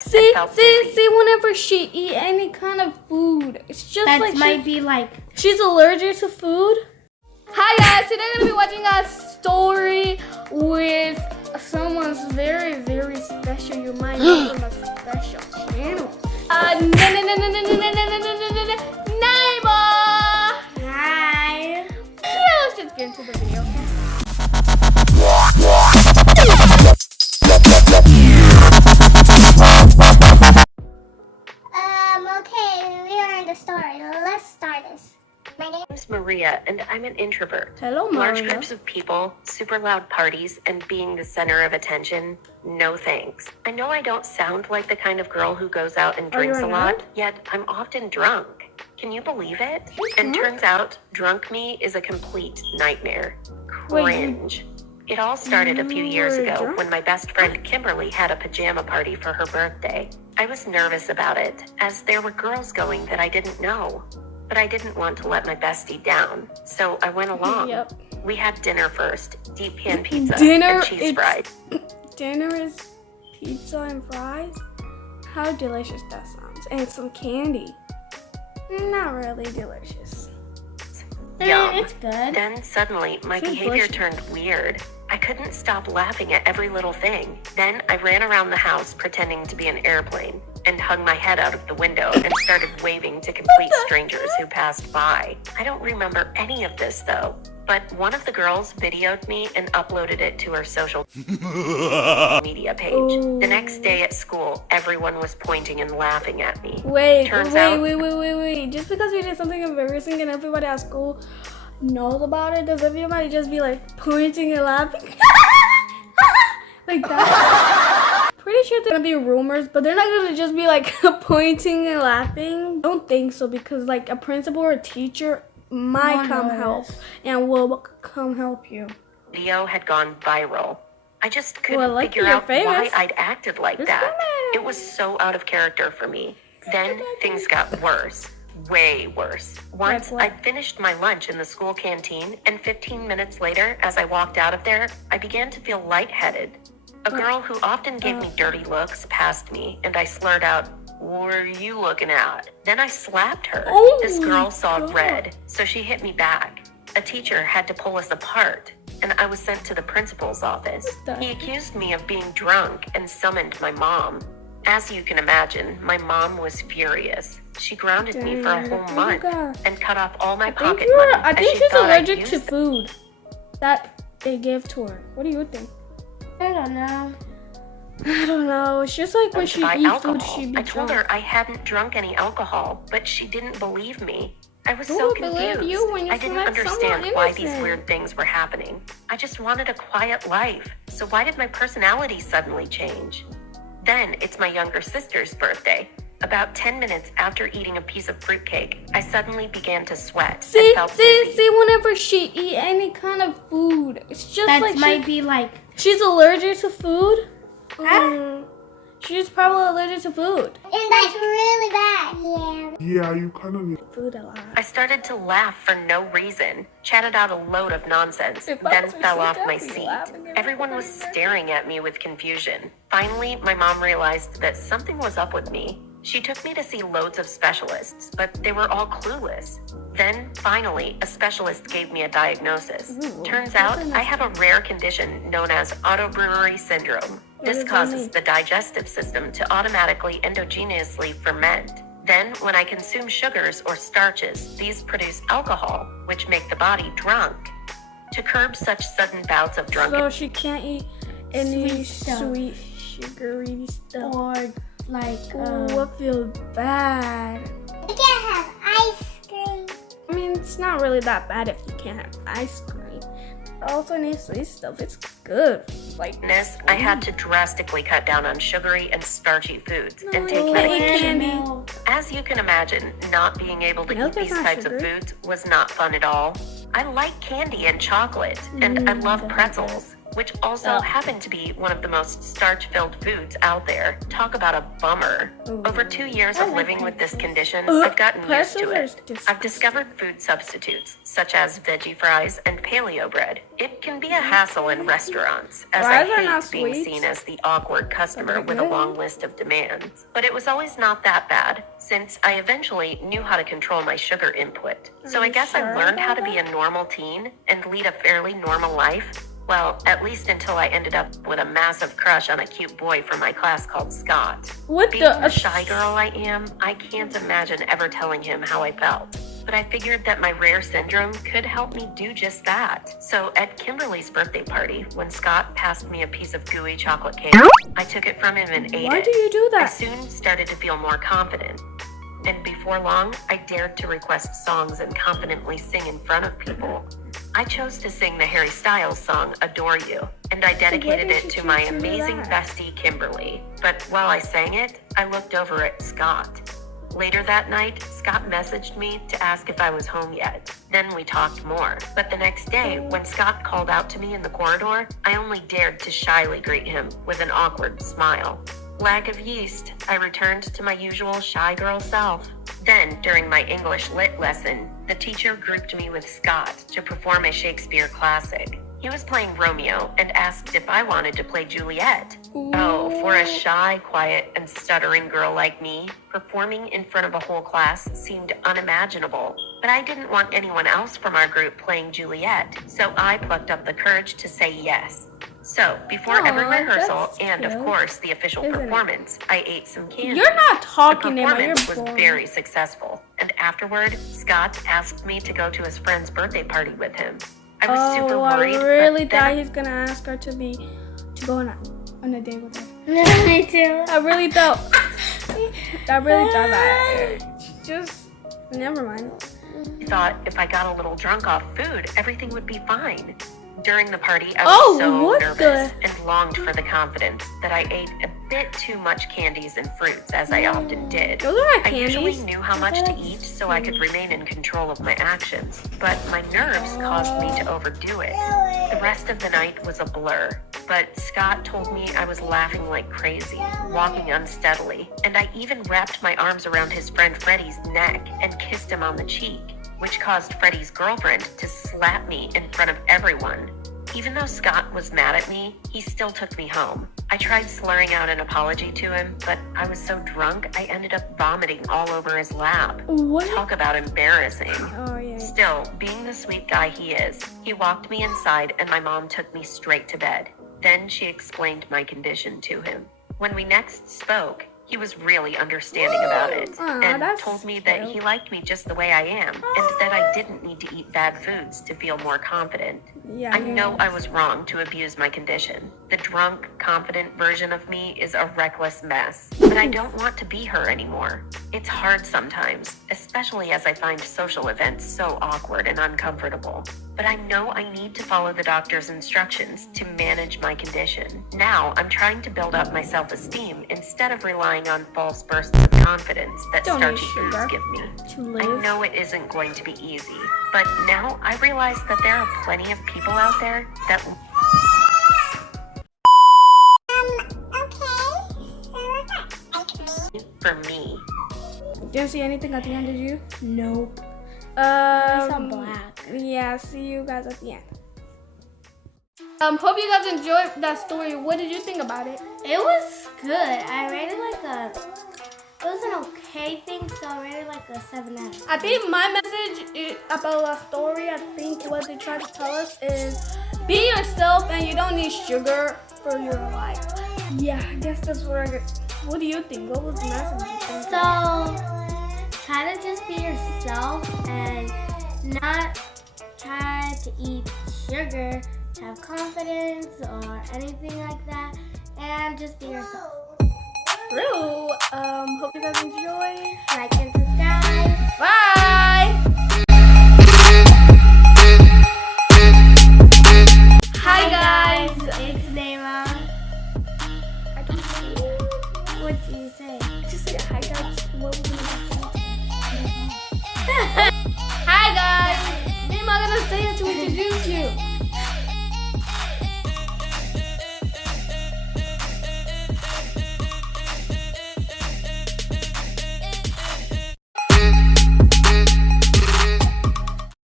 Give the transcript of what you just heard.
See, whenever she eat any kind of food, it's just that like might be like she's allergic to food. Hi guys, today we're gonna be watching a story with someone's very, very special. You might know from a special channel. Neema. hi. Yeah, let's just get into the video. Okay, we are in the story. Let's start this. My name is Maria, and I'm an introvert. Hello, Large Maria. groups of people, super loud parties, and being the center of attention, no thanks. I know I don't sound like the kind of girl who goes out and drinks a lot, yet I'm often drunk. Can you believe it? And turns out, drunk me is a complete nightmare. Cringe. It all started a few years ago when my best friend Kimberly had a pajama party for her birthday. I was nervous about it, as there were girls going that I didn't know. But I didn't want to let my bestie down, so I went along. Yep. We had dinner first, deep pan pizza Dinner and cheese fries. Dinner is pizza and fries? How delicious that sounds. And some candy. Not really delicious. Yum. It's good. Then suddenly, my It's behavior delicious. turned weird. I couldn't stop laughing at every little thing. Then I ran around the house pretending to be an airplane and hung my head out of the window and started waving to complete strangers who passed by. I don't remember any of this though, but one of the girls videoed me and uploaded it to her social media page. The next day at school, everyone was pointing and laughing at me. Wait. Just because you did something embarrassing and everybody at school knows about it, does everybody just be like pointing and laughing? Like that? Pretty sure there's gonna be rumors, but they're not gonna just be like pointing and laughing. I don't think so, because like a principal or a teacher might come help and will come help you. Video had gone viral. I just couldn't Well, lucky figure you're out why famous. I'd acted like that. It was so out of character for me. Then things got worse. Way worse. Once Like I what? finished my lunch in the school canteen, and 15 minutes later, as I walked out of there, I began to feel lightheaded. A girl who often gave me dirty looks passed me, and I slurred out, "What are you looking at?" Then I slapped her. Oh This my girl saw God. red, so she hit me back. A teacher had to pull us apart, and I was sent to the principal's office. What the- He accused me of being drunk and summoned my mom. As you can imagine, my mom was furious. She grounded me for a Dang, whole oh my month God. and cut off all my I pocket think money. I as think she she's thought I'd allergic to used it. food that they give to her. What do you think? I don't know. I don't know. It's just like when To she buy eats alcohol. food, she be I told drunk. her I hadn't drunk any alcohol, but she didn't believe me. I was Who so would believe confused. you when you I didn't select someone understand why these innocent? weird things were happening. I just wanted a quiet life. So why did my personality suddenly change? Then it's my younger sister's birthday. About 10 minutes after eating a piece of fruitcake, I suddenly began to sweat and felt dizzy. See, whenever she eat any kind of food, it's just That like might be like she's allergic to food. Huh? She's probably allergic to food. and that's really bad. Yeah, you kind of need. Food a lot. I started to laugh for no reason, chatted out a load of nonsense, If I then was her fell off sister, my I'd be seat. laughing at Everyone was staring at me with confusion. Finally, my mom realized that something was up with me. She took me to see loads of specialists, but they were all clueless. Then, finally, a specialist gave me a diagnosis. Ooh, Turns what's out, in I this? have a rare condition known as autobrewery syndrome. does This that causes mean? the digestive system to automatically endogenously ferment. Then, when I consume sugars or starches, these produce alcohol, which make the body drunk. To curb such sudden bouts of drunkenness, So she can't eat any Sweet stuff. sweet, sugary stuff. Or like Oh, I feel bad. you can't have ice cream. I mean, it's not really that bad if you can't have ice cream. I also need sweet stuff. It's good. Like I had to drastically cut down on sugary and starchy foods and No, take you can't eat medication. candy. As you can imagine, not being able to Milk eat is these not types of sugary. foods was not fun at all. I like candy and chocolate, and I love pretzels. which also happened to be one of the most starch-filled foods out there. Talk about a bummer. Over 2 years of living with this condition, I've gotten used to it. I've discovered food substitutes, such as veggie fries and paleo bread. It can be a hassle in restaurants, as I hate being seen as the awkward customer with a long list of demands. But it was always not that bad, since I eventually knew how to control my sugar input. So I guess I learned how to be a normal teen and lead a fairly normal life. Well, at least until I ended up with a massive crush on a cute boy from my class called Scott. Being the shy girl I am, I can't imagine ever telling him how I felt. But I figured that my rare syndrome could help me do just that. So at Kimberly's birthday party, when Scott passed me a piece of gooey chocolate cake, I took it from him and ate it. Why do you do that? I soon started to feel more confident. And before long, I dared to request songs and confidently sing in front of people. I chose to sing the Harry Styles song, Adore You, and I dedicated it to my amazing bestie, Kimberly. But while I sang it, I looked over at Scott. Later that night, Scott messaged me to ask if I was home yet. Then we talked more. But the next day, when Scott called out to me in the corridor, I only dared to shyly greet him with an awkward smile. Lack of yeast, I returned to my usual shy girl self. Then, during my English lit lesson, the teacher grouped me with Scott to perform a Shakespeare classic. He was playing Romeo and asked if I wanted to play Juliet. Oh, for a shy, quiet, and stuttering girl like me, performing in front of a whole class seemed unimaginable. But I didn't want anyone else from our group playing Juliet, so I plucked up the courage to say yes. So, before every rehearsal and, of course, the official performance, I ate some candy. You're not talking, The Neema. performance You're was very successful, and afterward, Scott asked me to go to his friend's birthday party with him. I was super worried. I really but then thought he's gonna ask her to go on a date with her. Me too. I really thought. I really thought that. Just never mind. I thought if I got a little drunk off food, everything would be fine. During the party, I was so nervous and longed for the confidence that I ate a bit too much candies and fruits, as I often did. Those are not I usually candies. knew how much to eat so I could remain in control of my actions, but my nerves caused me to overdo it. The rest of the night was a blur, but Scott told me I was laughing like crazy, walking unsteadily, and I even wrapped my arms around his friend Freddie's neck and kissed him on the cheek, which caused Freddie's girlfriend to slap me in front of everyone. Even though Scott was mad at me, he still took me home. I tried slurring out an apology to him, but I was so drunk I ended up vomiting all over his lap. What? Talk about embarrassing. Oh, yeah. Still, being the sweet guy he is, he walked me inside and my mom took me straight to bed. Then she explained my condition to him. When we next spoke, he was really understanding about it and told me that he liked me just the way I am and that I didn't need to eat bad foods to feel more confident. Yeah, I know I was wrong to abuse my condition. The drunk, confident version of me is a reckless mess, but I don't want to be her anymore. It's hard sometimes, especially as I find social events so awkward and uncomfortable. But I know I need to follow the doctor's instructions to manage my condition. Now I'm trying to build up my self-esteem instead of relying on false bursts of confidence that starchy foods give me. I know it isn't going to be easy, but now I realize that there are plenty of people out there that for me. Didn't see anything at the end, did you? Nope. I saw black. Yeah, see you guys at the end. Hope you guys enjoyed that story. What did you think about it? It was good. I rated it was an okay thing, so I rated like a 7 out of 10. I think my message about the story, I think what they try to tell us is be yourself and you don't need sugar for your life. Yeah, I guess that's what I get. What do you think? What was the message you think? So, try to just be yourself and not try to eat sugar to have confidence or anything like that, and just be yourself. True. Hope you guys enjoy. Like and subscribe. Bye. Hi guys. It's Neema. I don't know. What do you say? Just say hi guys. What would you say? Hi guys. Neema gonna say it to introduce you.